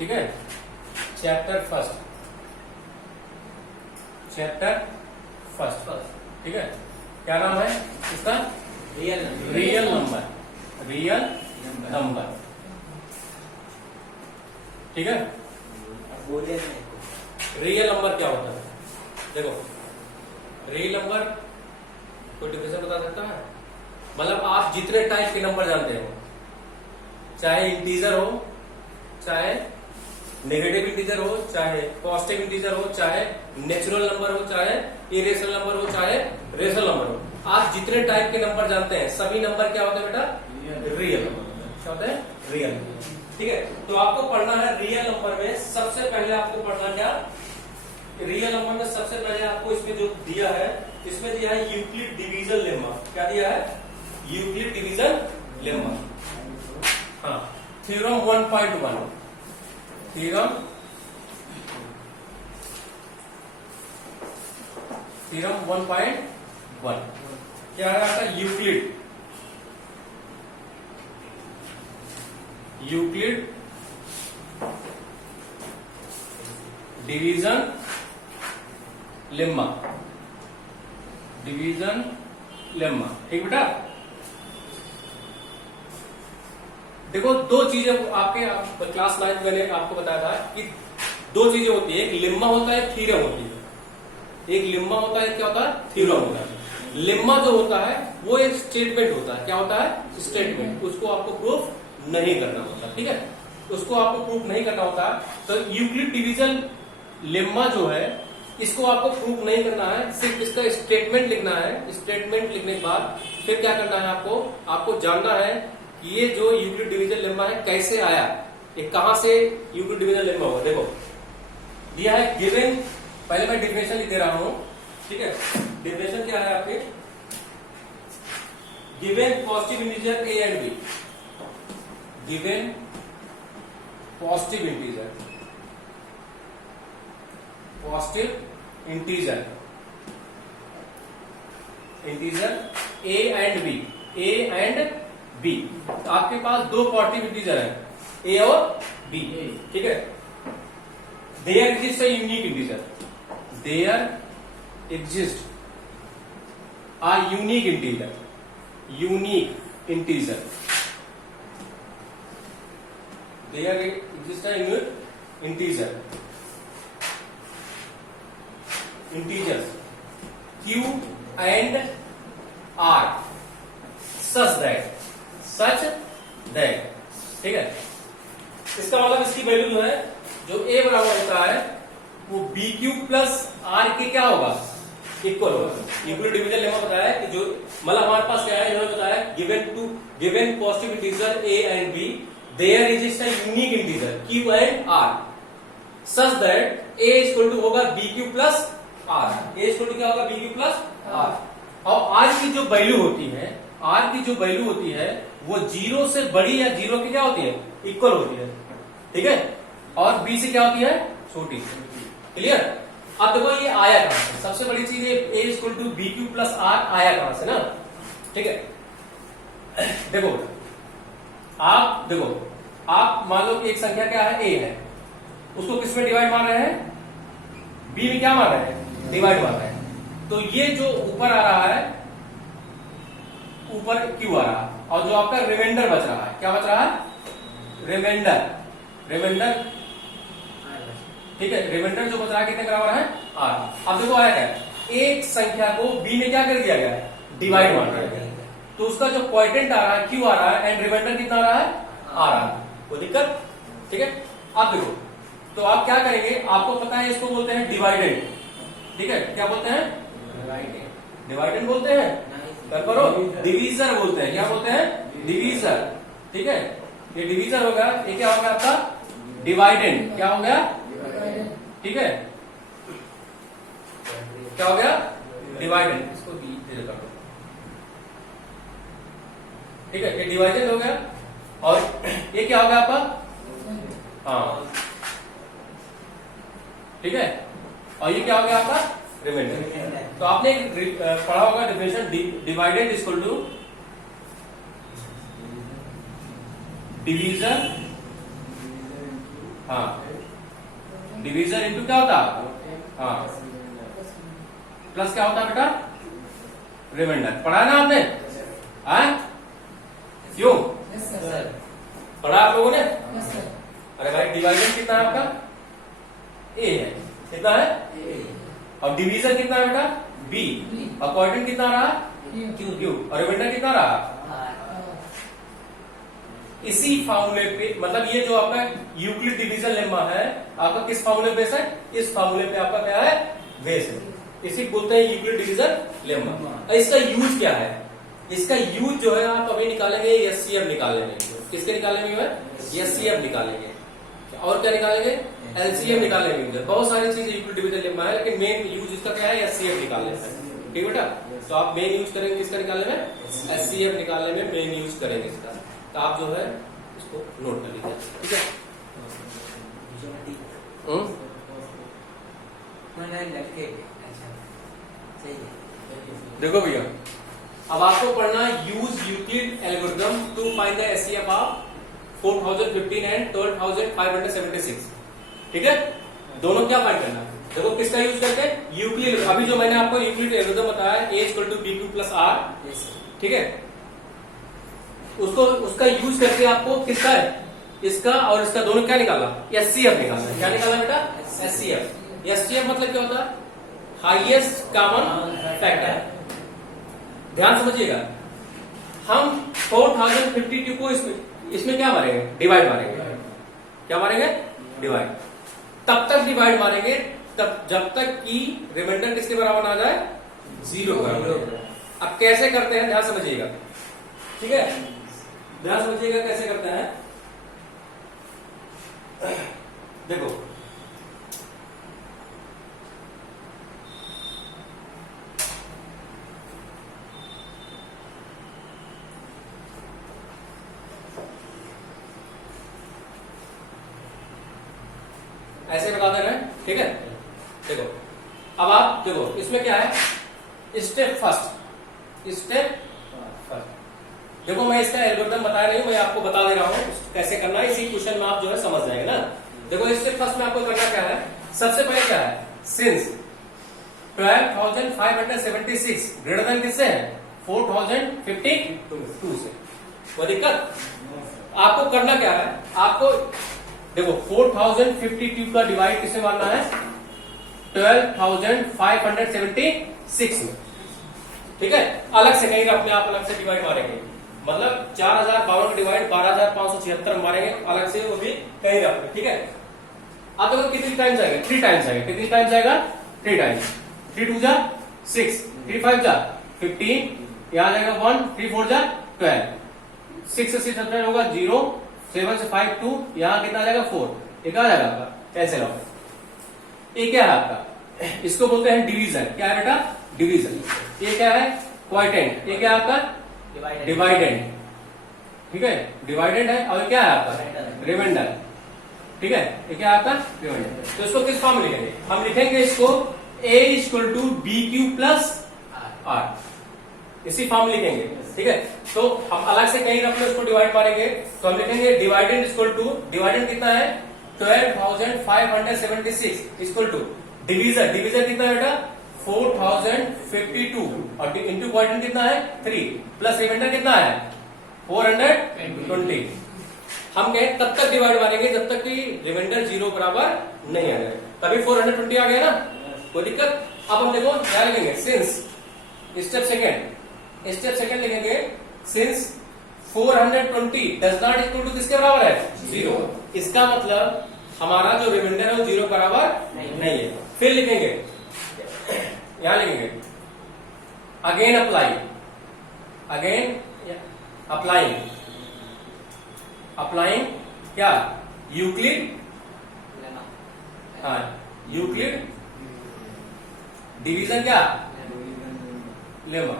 ठीक है, chapter first, ठीक है। क्या नाम है इसका? रियल नंबर, ठीक है। रियल नंबर क्या होता है? देखो, रियल नंबर कोई डिफिनेशन बता सकता है? मतलब आप जितने टाइप के नंबर जानते हो, चाहे इंटीजर हो, चाहे नेगेटिव इंटीजर हो, चाहे पॉजिटिव इंटीजर हो, चाहे नेचुरल नंबर हो, चाहे इरेशनल नंबर हो, चाहे रेशनल नंबर हो, आप जितने टाइप के नंबर जानते हैं सभी नंबर क्या होते हैं बेटा? Real number. क्या होते हैं? रियल। ठीक है, तो आपको पढ़ना है रियल नंबर में सबसे पहले आपको पढ़ना क्या? रियल नंबर में सबसे पहले आपको इसमें जो दिया है, इसमें दिया है यूक्लिड डिवीजन लेम्मा। क्या दिया है? Euclid division lemma. हाँ, थ्योरम 1.1, थ्योरम 1.1 क्या है आपका? यूक्लिड डिवीजन लेम्मा, ठीक बेटा। देखो, दो चीजें आपके क्लास 9 मैंने आपको बताया था कि दो चीजें होती है, एक लेम्मा होता है, एक थ्योरम होती है। एक लेम्मा होता है, क्या होता है? थ्योरम होता है। लेम्मा जो होता है वो एक स्टेटमेंट होता है। क्या होता है? स्टेटमेंट। उसको आपको प्रूफ नहीं करना होता, ठीक है, उसको आपको प्रूफ नहीं करना होता। तो यूक्लिड डिवीजन लेम्मा जो है, इसको आपको प्रूफ नहीं करना है, सिर्फ इसका स्टेटमेंट लिखना है। स्टेटमेंट लिखने के बाद फिर क्या करना है आपको जानना है कि ये जो यूक्लिड डिवीजन लेम्मा है कैसे आया, ये कहां से यूक्लिड डिवीजन लेम्मा हुआ। देखो, दिया है गिवन, पहले मैं डिफिनेशन लिख दे रहा हूं, ठीक है। डिफिनेशन क्या है आपके? Given positive integer A and B, given positive integer A and B, आपके पास दो पॉजिटिव इंटीजर है, ए और बी, ठीक है। There exist unique integer, there exist a unique integer, there exist a unique integers Q and R such that, ठीक है। इसका मतलब इसकी वैल्यू जो है, जो A बराबर होता है वो BQ प्लस R के क्या होगा? इक्वल होगा। यूक्लिड डिवीजन लेम्मा बताया कि जो मतलब हमारे पास क्या है, इन्होंने बताया given positive integer A and B, there exist a unique integer Q and R such that A equal to होगा BQ plus R, A equal to क्या होगा? BQ plus R। और R की जो वैल्यू होती है वो 0 से बड़ी या 0 की क्या होती है? इक्वल होती है, ठीक है। और B से क्या होती है? छोटी। क्लियर? अब देखो ये आया कहां से? सबसे बड़ी चीज है A equal to BQ plus R आया कहां से ना, ठीक है। देखो, आप मान लो कि एक संख्या क्या है? A है, उसको किस में डिवाइड मार रहे हैं? B में क्या मार रहे हैं? डिवाइड मार रहे हैं। तो ये जो ऊपर आ रहा है, ऊपर Q आ रहा है, और जो आपका रिमाइंडर बच रहा है, क्या बच रहा है? रिमाइंडर, ठीक है। रिमाइंडर जो बच रहा है कितने बराबर है? R। अब देखो आया क्या? एक संख्या को B में क्या कर दिया गया है? डिवाइड मार दिया गया, तो उसका जो क्वोटिएंट आ रहा है Q आ रहा है, एंड रिमाइंडर कितना आ रहा है? R आ रहा है। कोई दिक्कत? ठीक है। अब देखो, तो आप क्या करेंगे? आपको पता है इसको बोलते हैं डिवाइडेंड, ठीक है। क्या बोलते हैं? डिवाइडेंड बोलते हैं। कर करो, डिवीजर बोलते हैं। क्या बोलते हैं? डिवीजर, ठीक है। ये डिवीजर होगा, ये क्या होगा आपका? डिवाइडेंड। क्या हो गया? ठीक है, क्या हो गया? डिवाइडेंड। इसको धीरे कर लो, ठीक है। ये डिवाइडेड हो गया, और ये क्या हो गया आपका? हाँ, ठीक है। और ये क्या हो गया आपका? रिमाइंडर। तो आपने पढ़ा होगा डिफिनेशन, डिवाइडेड इक्वल टू डिवीजन हाँ, डिवीजन इंटू क्या होता है, हाँ, प्लस क्या होता है बेटा, रिमाइंडर। पढ़ा ना आपने, क्यों पढ़ा आप लोगों ने? अरे भाई डिवाइजन कितना है आपका, ए है, कितना है, और डिवीजन कितना है बेटा, बी, और क्वाड्रेंट कितना रहा, क्यू, और रिमाइंडर कितना रहा। इसी फार्मूले पे, मतलब ये जो आपका यूक्लिड डिवीजन लेमा है आपका किस फार्मूले बेस है, इस फार्मूले पे आपका क्या है, बेस है। इसी बोलते हैं यूक्लिड डिवीजन लेमा। और इसका यूज क्या है, इसका यूज जो है आप अभी निकालेंगे एचसीएफ निकालेंगे। किसके निकालेंगे, एचसीएफ निकालेंगे, और क्या निकालेंगे, एलसीएम निकालेंगे। बहुत सारी चीजें यूक्लिड डिवीजन लेमा है, लेकिन मेन यूज इसका क्या है, एचसीएफ निकालने में। ठीक बेटा, तो आप मेन यूज करेंगे किसका निकालने में, एचसीएफ निकालने में मेन यूज करेंगे इसका। तो आप जो है इसको नोट कर लीजिए, ठीक है। देखो भैया, अब आपको पढ़ना use Euclid algorithm to find the HCF of 4015 and 12576। ठीक है, दोनों क्या फाइंड करना है, देखो किसका यूज करते हैं, यूक्लिड। अभी जो मैंने आपको यूक्लिड एल्गोरिथम बताया, A equal to B Q plus R, ठीक है, उसको उसका यूज करके आपको किसका है, इसका और इसका दोनों क्या निकाला, एचसीएफ निकाला। क्या निकाला बेटा, एचसीएफ। एचसीएफ मतलब क्या होता है, हाईएस्ट कॉमन फैक्टर। ध्यान समझिएगा, हम 4052 को इसमें क्या मारेंगे, डिवाइड मारेंगे। क्या मारेंगे, डिवाइड। तब तक डिवाइड मारेंगे तब जब तक कि रिमाइंडर किसके बराबर आ जाए, 0 के बराबर। अब कैसे करते हैं ध्यान समझिएगा, ठीक है, ध्यान समझिएगा कैसे करते हैं। देखो ऐसे बता दे रहे हैं, ठीक है। देखो अब आप देखो इसमें क्या है, स्टेप फर्स्ट, स्टेप फर्स्ट। देखो मैं इसका एल्गोरिथम बताया नहीं, मैं आपको बता दे रहा हूं कैसे करना है। इसी क्वेश्चन में आप जो है समझ जाएंगे ना। देखो स्टेप फर्स्ट में आपको करना क्या है, सबसे पहले क्या है, सिंस 12576 ग्रेटर देन किससे है, 4052 से। कोई दिक्कत, आपको करना क्या है, आपको देखो 4052 का डिवाइड किससे मारना है, 12576 में, ठीक है। अलग से कहीं अपने आप अलग से डिवाइड मारेंगे, मतलब 4052 का डिवाइड 12576 मारेंगे अलग से, वो भी कहीं अपने, ठीक है। आप देखो कितनी टाइम्स आएगा, 3 टाइम्स आएगा। कितनी टाइम्स आएगा, 3 टाइम्स। 3 2 जा 6, 3 5 जा 15, यहां जाएगा 1, 3 4 जा 12, 6 से 6 17 होगा 0, 7 से 5 2, यहाँ कितना आ जाएगा 4, ये क्या आ जाएगा आपका, कैंसिल आउट। ये क्या है आपका, इसको बोलते हैं डिवीजन। क्या है बेटा, डिवीजन। ये क्या है, क्वाइटेंट। ये क्या है आपका, डिवाइडेंड, ठीक है, डिवाइडेंड है। और क्या है आपका, रिमाइंडर, ठीक है। ये क्या है आपका, रिमाइंडर। तो इसको किस फॉर्म में लिखेंगे, हम लिखेंगे इसको a equal to B Q plus R, इसी फॉर्म लिखेंगे, ठीक है। तो हम अलग से कहीं अपने उसको डिवाइड मारेंगे, तो हम लिखेंगे डिवाइडेंड इक्वल टू, डिवाइडेंड कितना है 12576 इक्वल टू डिवीजन, डिवीजन कितना है बेटा 4052, और इंटू क्वाड्रेंट कितना है 3, प्लस रिमाइंडर कितना है 420। हम कहें तब तक डिवाइड मारेंगे जब तक कि रिमाइंडर 0 बराबर नहीं आ जाए, तभी 420 आ गया ना, कोई दिक्कत। अब हम देखो क्या लिखेंगे, सिंस स्टेप सेकेंड लिखेंगे, since 420 does not equal to किसके बराबर है 0। इसका मतलब हमारा जो रिमाइंडर है वो 0 बराबर नहीं है। फिर लिखेंगे, यहां लिखेंगे अगेन अप्लाइंग क्या, यूक्लिड, हाँ यूक्लिड डिवीजन क्या लेमा।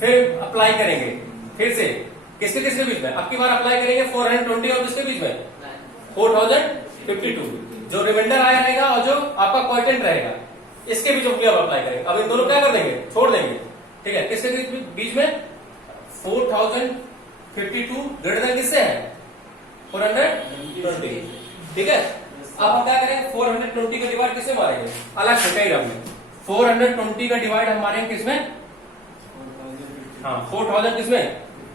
फिर अप्लाई करेंगे, फिर से किसके किसके बीच में, अब की बार अप्लाई करेंगे 420 और किसके बीच में 4052, जो रिमाइंडर आया रहेगा और जो आपका क्वाइटेंट रहेगा इसके बीच में अप्लाई करेंगे। अब इन दोनों क्या कर देंगे, छोड़ देंगे, ठीक है। किसके बीच में 4052 ग्रेटर देन किससे है 420, ठीक है। अब हम क्या करें, 420 का डिवाइड किसमें मारेंगे, अलग से कई रंग में। 420 का डिवाइड हम मारेंगे किसमें, हाँ 4000 किसमें,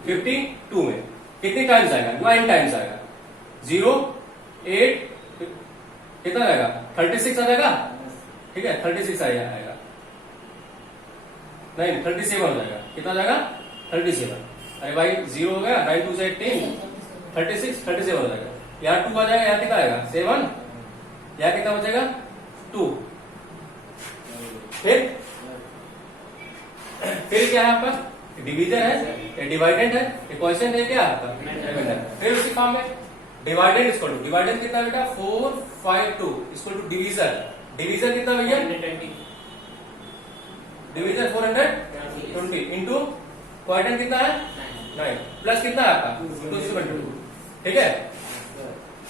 52 में। कितने टाइम्स आएगा, 9 टाइम्स आएगा। 0 8 कितना आएगा, 36 आ जाएगा, ठीक है 36 आएगा, नहीं 37 हो जाएगा। कितना जाएगा, 37। अरे भाई 0 हो गया, 9 2 से 18, 37 हो जाएगा। यहाँ 2 आ जाएगा, यहाँ कितना आएगा 7, यहाँ कितना बचेगा 2। फिर क्या है आपका, डिवीजन है, डिवाइडेंड है, क्वेश्चन है, क्या आपका रिमाइंडर। फिर उसी फॉर्म में डिवाइडेंड इक्वल टू, डिवाइडेंड कितना बेटा 452 इक्वल टू डिवीजन, डिवीजन कितना भैया, डिवीजन 420 इंटू क्वाड्रेंट कितना है 9 प्लस कितना है आपका 272, ठीक है।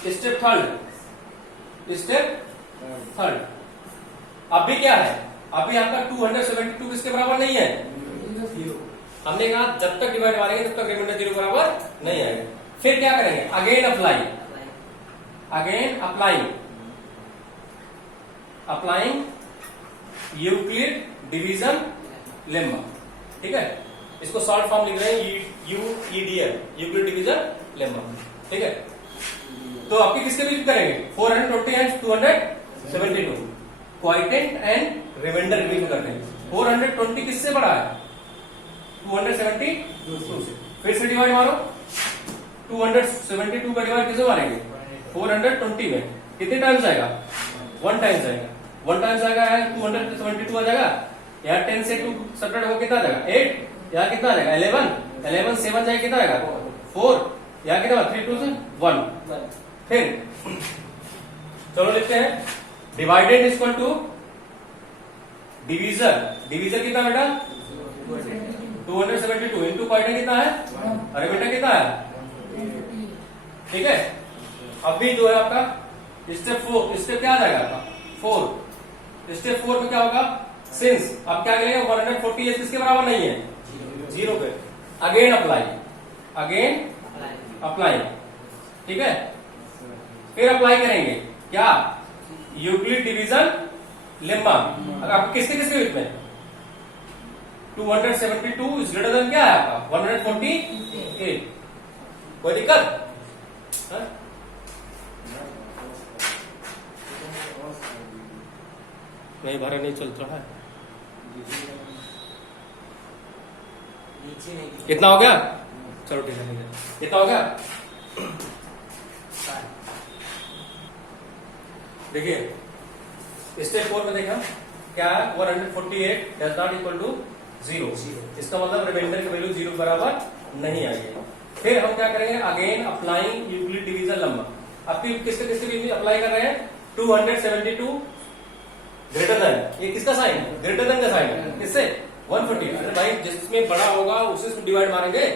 स्टेप थर्ड, अभी क्या है, अभी आपका 272 किसके बराबर नहीं है, हमने कहा जब तक डिवाइड मारेंगे तब तक रिमाइंडर 0 बराबर नहीं आएगा। फिर क्या करेंगे, again applying Euclid division lemma, ठीक है। इसको शॉर्ट फॉर्म लिख रहे हैं यूईडीएल, यूक्लिड डिवीजन लेम्मा, ठीक है। तो आपकी किसके बीच करेंगे, 420 एंड 272, क्वाइटेंट एंड रिमाइंडर के बीच में करते हैं। 420 किससे बड़ा है, 272 से। फिर से डिवाइड मारो, 272 का डिवाइड किसे मारेंगे, 420 में कितने टाइम्स आएगा, 1 टाइम्स आएगा, 1 टाइम्स आएगा, 272 आ जाएगा। यहाँ 10 से 2 सब्ट्रैक्ट हो कितना आ जाएगा 8, यहाँ कितना आ जाएगा 11 7 जाएगा कितना आएगा 4, यहाँ कितना 3 2 से 1। फिर चलो लिखते हैं, डिवाइडेड इक्वल टू डिवीजर कितना बेटा 272 इंटू क्वाड्रेंट कितना है, अरे बेटा कितना है, ठीक है। अभी जो है आपका स्टेप क्या आ जाएगा आपका 4, स्टेप 4 में क्या होगा, सिंस अब क्या करेंगे 148 किसके बराबर नहीं है, 0 पे। अगेन अप्लाई, ठीक है। फिर अप्लाई करेंगे क्या, यूक्लिड डिवीजन लेम्मा। अब किसके बीच में, 272 इज ग्रेटर देन क्या है आपका 148, कोई दिक्कत, नहीं बारह नहीं चल रहा है, कितना हो गया, चलो ठीक है, कितना हो गया, देखिए स्टेप 4 में देखा क्या है, 148 डज नॉट इक्वल टू 0, इसका मतलब रिमाइंडर की वैल्यू 0 बराबर नहीं आएगी। फिर हम क्या करेंगे, again applying Euclid division lemma. अब किसके बीच अप्लाई कर रहे हैं, 272 ग्रेटर देन, ये किसका साइन, ग्रेटर देन का साइन है, किससे 140। अरे भाई जिसमें बड़ा होगा उसी से डिवाइड मारेंगे,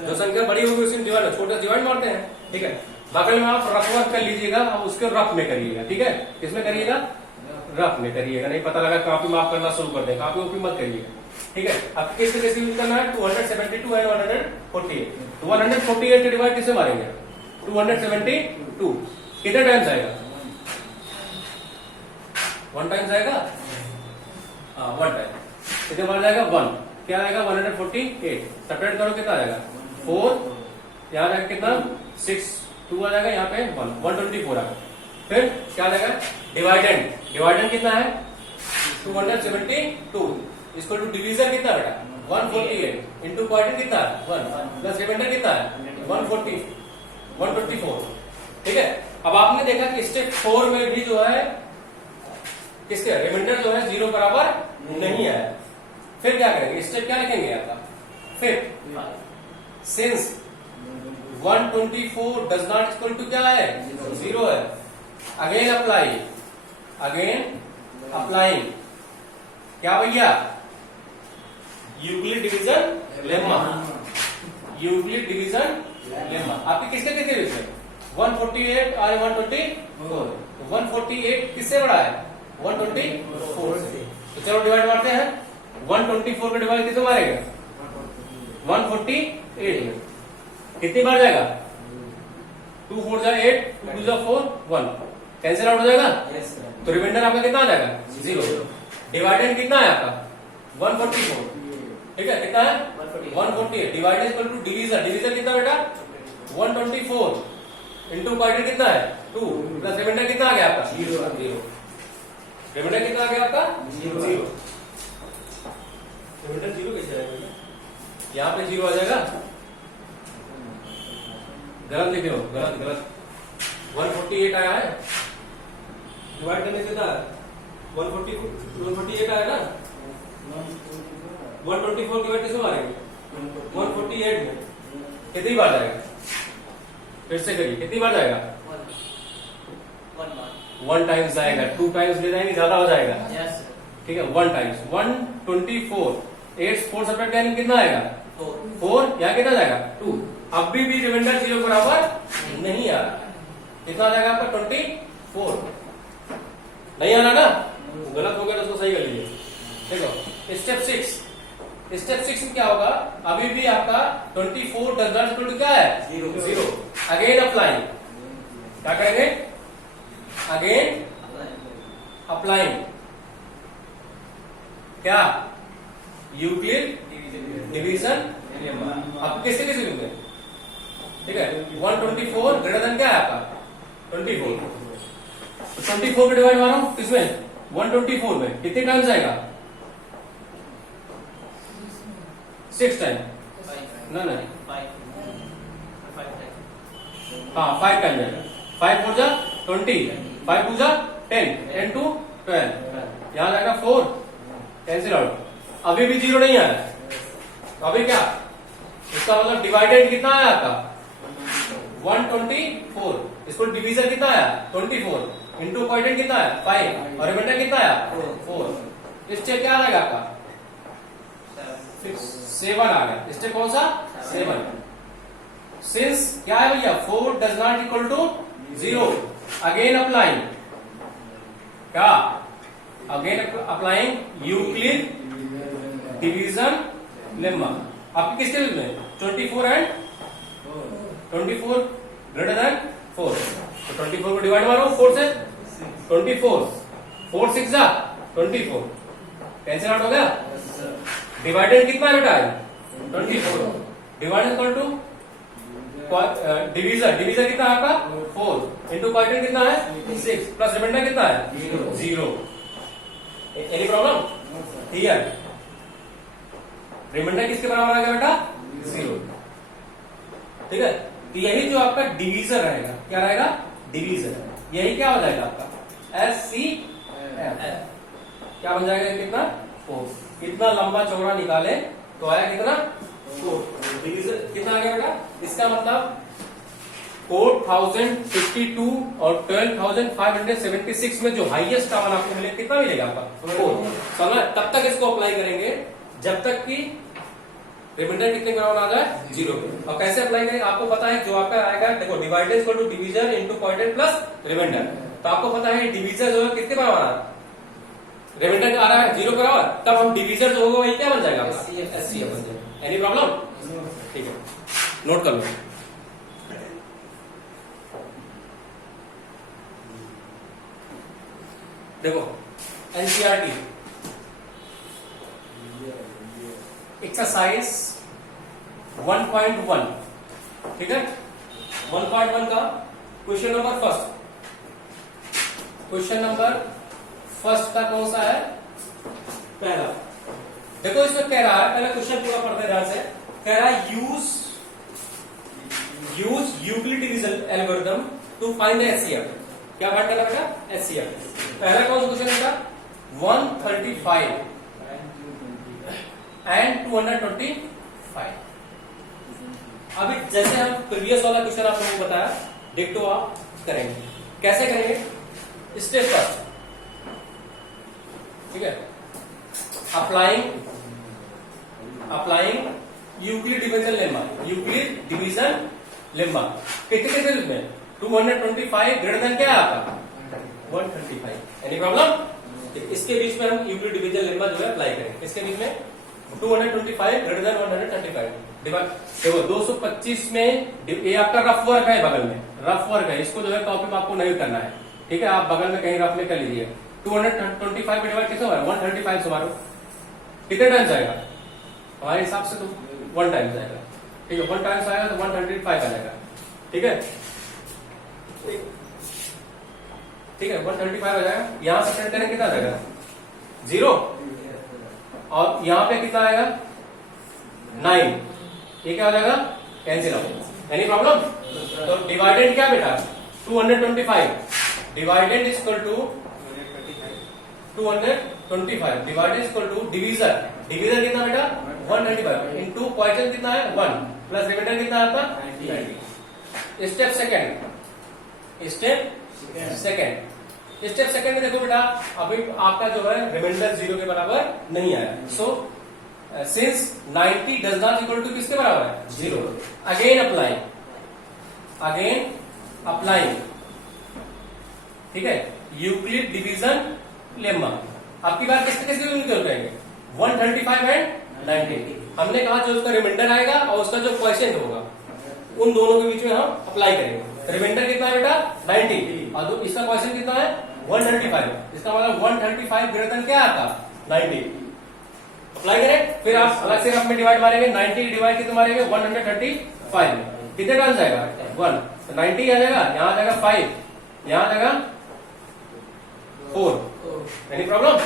जो संख्या बड़ी होगी उसी में डिवाइड, छोटा डिवाइड मारते हैं, ठीक है। बगल में आप रफ वर्क कर लीजिएगा और उसके रफ में करिएगा, ठीक है। किसमें करिएगा, रफ में करिएगा, नहीं पता लगा कॉपी माफ करना शुरू कर दें, कॉपी वॉपी मत करिएगा, ठीक है। अब किससे कैसे यूज करना है, 272 एंड 148, तो 148 के डिवाइड किससे मारेंगे, 272 कितने टाइम्स आएगा, 1 टाइम्स आएगा, हाँ 1 टाइम, कितने बार जाएगा 1, क्या आएगा 148, सेपरेट करो कितना आएगा 4, यहाँ आएगा कितना 6, 2 आ जाएगा, यहाँ पे 124 आएगा। फिर क्या आ जाएगा, डिवाइडेंड कितना है 272, इसको टू डिवीजन कितना बेटा 148 इंटू क्वाड्रेंट कितना है 1 प्लस रिमाइंडर कितना है 124, ठीक है। अब आपने देखा कि स्टेप 4 में भी जो है किसके रिमाइंडर जो है 0 बराबर नहीं है। फिर क्या करेंगे, स्टेप क्या लिखेंगे आपका, फिर since 124 does not equal to क्या है 0 है, अगेन अप्लाइंग क्या भैया, यूक्लिड डिवीजन लेम्मा, आपके किसके बीच में 148 और 124, 148 किससे बड़ा है 124 से। तो चलो डिवाइड मारते हैं, 124 का डिवाइड किससे मारेगा 148 में, कितनी बार जाएगा 2 4 जा 8, 2 2 जा 4, 1 कैंसिल आउट हो जाएगा। तो रिमाइंडर आपका कितना आ जाएगा 0। डिवाइडेड कितना है आपका 144, ठीक है कितना है 148। डिवाइडेड इक्वल टू डिवीजर, डिवीजर कितना बेटा 124 इंटू क्वाड्रेंट कितना है 2 प्लस रिमाइंडर कितना आ गया आपका 0। रिमाइंडर कितना आ गया आपका 0। रिमाइंडर 0 कैसे आएगा, यहाँ पे 0 आ जाएगा। गलत लिख रहे हो, गलत गलत 148 आया है, डिवाइड करने से 148 आया ना, 124 डिवाइड कैसे मारेंगे 148 में कितनी बार जाएगा, फिर से करिए कितनी बार जाएगा 1 टाइम्स जाएगा, 2 टाइम्स ले जाएंगे ज्यादा हो जाएगा। ठीक है 1 टाइम्स 124 8 4 सब्ट्रैक्ट करेंगे कितना आएगा 4, यहाँ कितना जाएगा 2। अभी भी रिमाइंडर 0 बराबर नहीं आ रहा, कितना आ जाएगा आपका 24 नहीं आ रहा ना, गलत हो गया तो उसको सही कर लीजिए। देखो स्टेप 6 में क्या होगा, अभी भी आपका 24 डज नॉट इक्वल टू क्या है 0। अगेन अप्लाइंग, क्या करेंगे अगेन अप्लाइंग क्या यूक्लिड डिवीजन। अब किसके किसके लिखते हैं, ठीक है 124 ग्रेटर देन क्या है आपका 24। तो 24 को डिवाइड मारो किसमें 124 में, कितने टाइम्स आएगा 6 टाइम ना नहीं हाँ 5 टाइम जाएगा। 5 4 जा 20, 5 2 जा 10, 10 2 12, यहां जाएगा 4 कैंसिल आउट। अभी भी 0 नहीं आया, तो अभी क्या इसका मतलब डिवाइडेड कितना आया आपका 124, इसको डिवीजन कितना आया 24 इंटू क्वाड्रेंट कितना है 5 और रिमाइंडर कितना आया 4। इससे क्या आ जाएगा आपका 7 आ गया। स्टेप कौन सा 7। सिंस क्या है भैया 4 does not equal to 0, again applying क्या again applying Euclid division lemma. आपके किसके में 24 एंड 24 ग्रेटर देन 4, तो 24 को डिवाइड मारो 4 से 24, 4 6 जा 24 कैंसिल आउट हो गया। डिवाइडेड कितना है बेटा 24, डिवाइड इक्वल टू डिवीजर, डिवीजर कितना है आपका 4 इंटू क्वाड्रेंट कितना है 6 प्लस रिमाइंडर कितना है 0। Any problem clear. रिमाइंडर किसके बराबर आ गया बेटा 0, ठीक है। तो यही जो आपका डिवीजर रहेगा, क्या रहेगा डिवीजर, यही क्या हो जाएगा आपका SCF, क्या बन जाएगा कितना 4। कितना लंबा चौड़ा निकाले तो आया कितना 4। डिवीजर कितना आ गया बेटा, इसका मतलब 4052 और 12576 में जो हाईएस्ट टावर आपको मिले कितना मिलेगा आपका 4। समझ, तब तक इसको अप्लाई करेंगे जब तक कि रिमाइंडर कितने बराबर आ जाए 0 पे। और कैसे अप्लाई करेंगे आपको पता है, जो आपका आएगा देखो डिवाइडेड equal to divisor into quotient plus remainder. तो आपको पता है डिवीजर जो है कितने बराबर आ रहा है, रिमाइंडर आ रहा है 0 बराबर, तब हम डिवीजर जो होगा वही क्या बन जाएगा SCF बन जाएगा। एनी प्रॉब्लम, ठीक है नोट कर लो। देखो NCERT एक्सरसाइज 1.1, ठीक है 1.1 का क्वेश्चन नंबर फर्स्ट का कौन सा है पहला। देखो इसमें कह रहा है, पहले क्वेश्चन पूरा पढ़ते ध्यान से। कह रहा है use Euclid division algorithm to find the SCF। क्या फाइंड करना बेटा SCF। पहला कौन सा क्वेश्चन है 135 एंड 225। अभी जैसे हम प्रीवियस वाला क्वेश्चन आप लोगों को बताया, डिक्टो आप करेंगे। कैसे करेंगे स्टेप फर्स्ट, ठीक है applying Euclid division lemma, Euclid division lemma कितने कितने में 225 ग्रेटर देन क्या है आपका 135। Any problem. इसके बीच में हम यूक्लिड डिवीजन लेम्मा जो है अप्लाई करेंगे, इसके बीच में 225 ग्रेटर देन 135। देखो 225 में ये आपका रफ वर्क है, बगल में रफ वर्क है, इसको जो है कॉपी में आपको नहीं करना है, ठीक है, आप बगल में कहीं रफ में कर लीजिए। 225 में डिवाइड किससे हो रहा है, 135 से मारो, कितने टाइम्स आएगा हमारे हिसाब से तो 1 टाइम्स आएगा, ठीक है, 1 टाइम्स आएगा तो 135 आ जाएगा, ठीक है, ठीक है, 135 आ जाएगा। यहां से करेंगे कितना आ जाएगा 0, और यहां पे कितना आएगा 9, ये क्या हो जाएगा कैंसिल आउट। Any problem? तो डिवाइडेड क्या बेटा 225 डिवाइडेड इज इक्वल टू 225 डिवाइडेड इक्वल टू डिवीजर, डिवीजर कितना बेटा 135 इनटू क्वोटिएंट कितना है 1 प्लस रिमाइंडर कितना है आपका 90। स्टेप सेकंड, स्टेप सेकंड में देखो बेटा अभी आपका जो है रिमाइंडर 0 के बराबर नहीं आया, so since 90 does not equal to किसके बराबर है 0, अगेन अप्लाइंग, ठीक है, यूक्लिड डिवीजन लेम्मा। आपकी बात किसके किसके यूज करेंगे 135 एंड 90, हमने कहा जो उसका रिमाइंडर आएगा और उसका जो क्वोटिएंट होगा उन दोनों के बीच में हम अप्लाई करेंगे। रिमाइंडर कितना है बेटा 90 और इसका क्वोटिएंट कितना है 135, इसका मतलब 135 ग्रेटर देन क्या आता 90, अप्लाई करें, फिर आप अलग से आप में डिवाइड मारेंगे, 90 डिवाइड कितना मारेंगे 135 में, कितने टाइम्स आएगा 1, तो 90 आ जाएगा, यहाँ आ जाएगा 5, यहाँ आ जाएगा 4, एनी प्रॉब्लम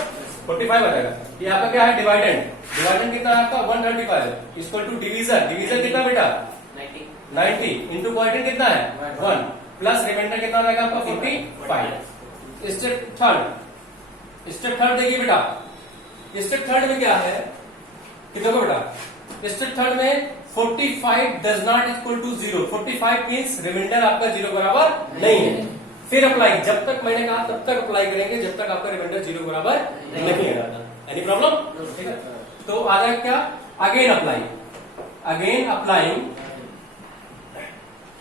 45 आ जाएगा। ये आपका क्या है डिवाइडेंड, डिवाइडेंड कितना है आपका 135 इक्वल टू डिवीजर, डिवीजर कितना बेटा 90 इंटू क्वोटिएंट कितना है 1 प्लस रिमाइंडर कितना आ जाएगा आपका 45। स्टेप थर्ड देखिए बेटा, स्टेप थर्ड में क्या है कि देखो बेटा स्टेप थर्ड में 45 does not equal to 0, 45 means remainder आपका 0 बराबर नहीं है, फिर अप्लाई, जब तक मैंने कहा तब तक अप्लाई करेंगे जब तक आपका रिमाइंडर 0 बराबर नहीं है, एनी प्रॉब्लम, ठीक है, तो आ जाएगा क्या अगेन अप्लाइंग,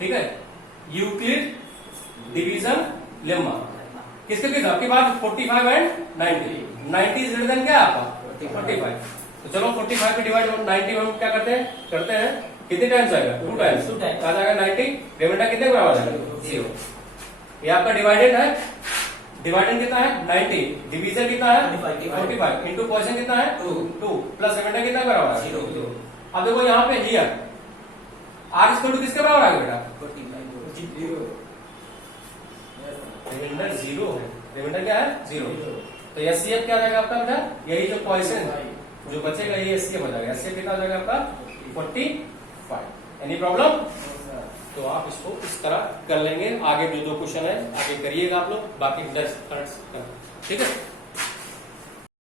ठीक है, यूक्लिड डिवीजन लेम्मा, किसके किस आपके पास 45 एंड 90 इज ग्रेटर देन क्या आपका 45, तो चलो 45 पे डिवाइड 90 हम क्या करते हैं कितने टाइम्स आएगा 2 टाइम्स आ जाएगा 90, रिमाइंडर कितने बराबर है 0, ये आपका डिवाइडेड है, डिवाइडेड कितना है 90, डिवीजन कितना है 45 इंटू क्वोटिएंट कितना है 2 प्लस रिमाइंडर कितना बराबर है 0। अब देखो यहाँ पे हियर आर इक्वल टू किसके बराबर आ गया बेटा रिमाइंडर 0 है, रिमाइंडर क्या है 0, तो एचसीएफ क्या आ जाएगा आपका बेटा, यही जो क्वोटिएंट जो बचेगा ये एचसीएफ हो जाएगा, एचसीएफ कितना हो जाएगा आपका 45। Any problem? तो आप इसको इस तरह कर लेंगे, आगे जो 2 क्वेश्चन है आगे करिएगा आप लोग, बाकी 10 ठीक है।